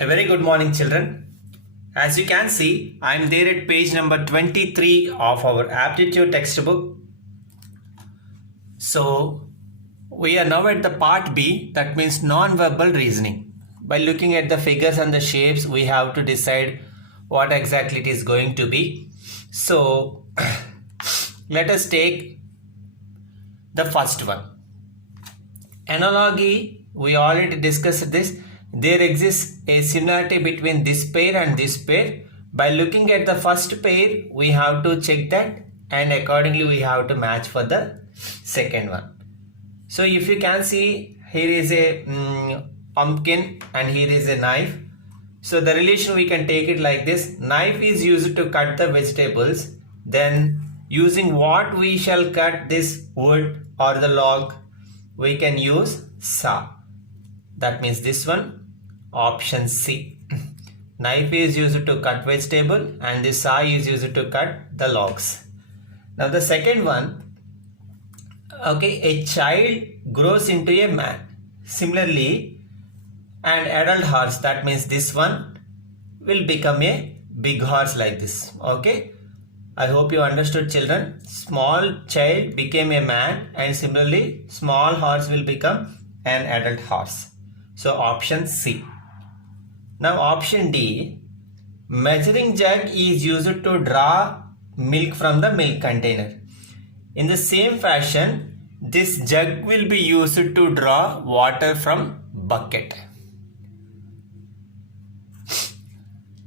A very good morning, children. As you can see, I am there at page number 23 of our aptitude textbook. So, we are now at the part B, that means non-verbal reasoning. By looking at the figures and the shapes, we have to decide what exactly it is going to be. So, let us take the first one. Analogy, we already discussed this. There exists a similarity between this pair and this pair. By looking at the first pair, we have to check that, and accordingly we have to match for the second one. So if you can see, here is a pumpkin and here is a knife. So the relation we can take it like this. Knife is used to cut the vegetables. Then using what we shall cut this wood or the log, we can use saw. That means this one, option C. Knife is used to cut vegetable and the saw is used to cut the logs. Now the second one, okay, a child grows into a man. Similarly, an adult horse, that means this one will become a big horse like this. Okay, I hope you understood, children. Small child became a man, and similarly small horse will become an adult horse. So option C. Now option D, measuring jug is used to draw milk from the milk container. In the same fashion, this jug will be used to draw water from bucket.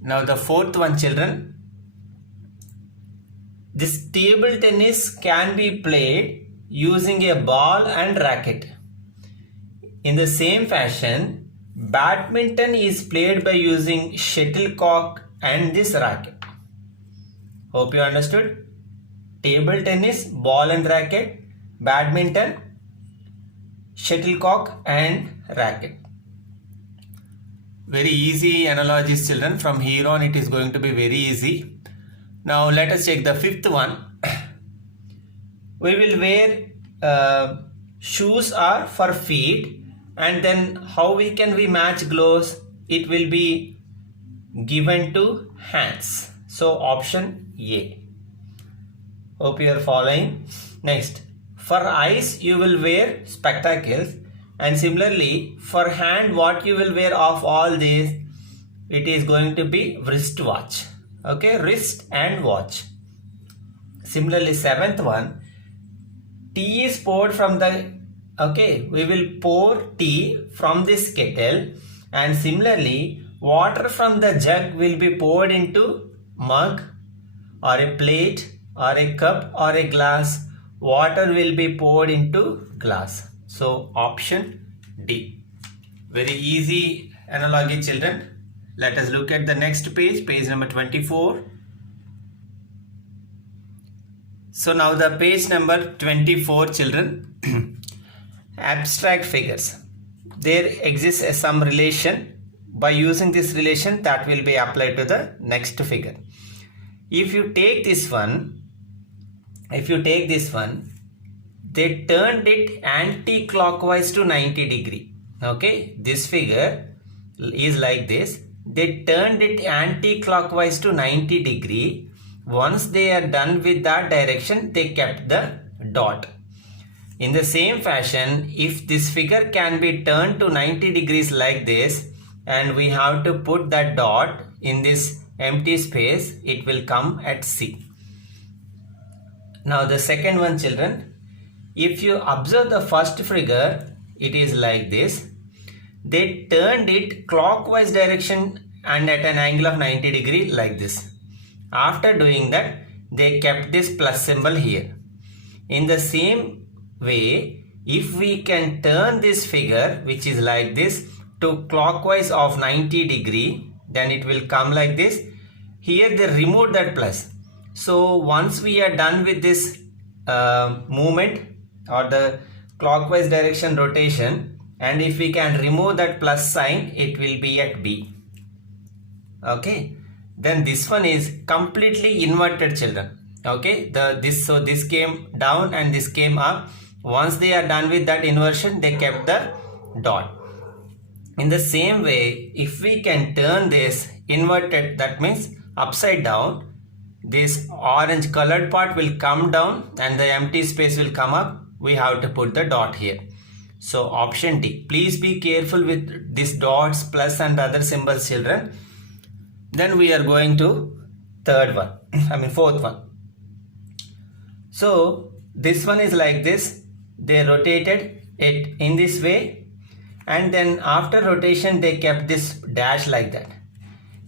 Now the fourth one, children. This table tennis can be played using a ball and racket. In the same fashion, badminton is played by using shuttlecock and this racket. Hope you understood. Table tennis, ball and racket, badminton, shuttlecock and racket. Very easy analogies, children. From here on it is going to be very easy. Now let us check the fifth one. We will wear shoes are for feet, and then how we match gloves? It will be given to hands. So option A. Hope you are following. Next, for eyes you will wear spectacles, and similarly for hand what you will wear of all these, it is going to be wristwatch. Okay, wrist and watch. Similarly, seventh one, tea is poured from the, okay, we will pour tea from this kettle, and similarly water from the jug will be poured into mug or a plate or a cup or a glass. Water will be poured into glass. So option D. Very easy analogy, children. Let us look at the next page, page number 24. So now the page number 24, children. Abstract figures. There exists some relation. By using this relation, that will be applied to the next figure. If you take this one, they turned it anti-clockwise to 90 degree. Okay, this figure is like this. They turned it anti-clockwise to 90 degree. Once they are done with that direction, they kept the dot. In the same fashion, if this figure can be turned to 90 degrees like this, and we have to put that dot in this empty space, it will come at C. Now the second one, children. If you observe the first figure, it is like this. They turned it clockwise direction and at an angle of 90 degree like this. After doing that, they kept this plus symbol here. In the same way, if we can turn this figure, which is like this, to clockwise of 90 degree, then it will come like this. Here they removed that plus. So once we are done with this movement or the clockwise direction rotation, and if we can remove that plus sign, it will be at B. Okay, then this one is completely inverted, children. Okay, this came down and this came up. Once they are done with that inversion, they kept the dot. In the same way, if we can turn this inverted, that means upside down, this orange colored part will come down and the empty space will come up. We have to put the dot here. So option D. Please be careful with these dots, plus and other symbols, children. Then we are going to fourth one. So this one is like this. They rotated it in this way, and then after rotation they kept this dash like that.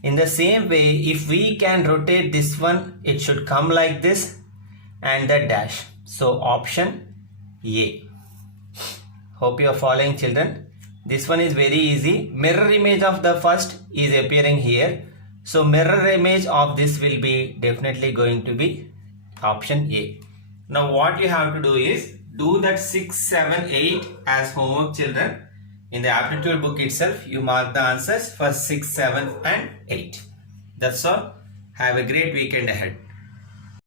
In the same way, if we can rotate this one, it should come like this and the dash. So option A. Hope you are following, children. This one is very easy. Mirror image of the first is appearing here. So mirror image of this will be definitely going to be option A. Now what you have to do is do that 6, 7, 8 as homework, children. In the aptitude book itself, you mark the answers for 6, 7 and 8. That's all. Have a great weekend ahead.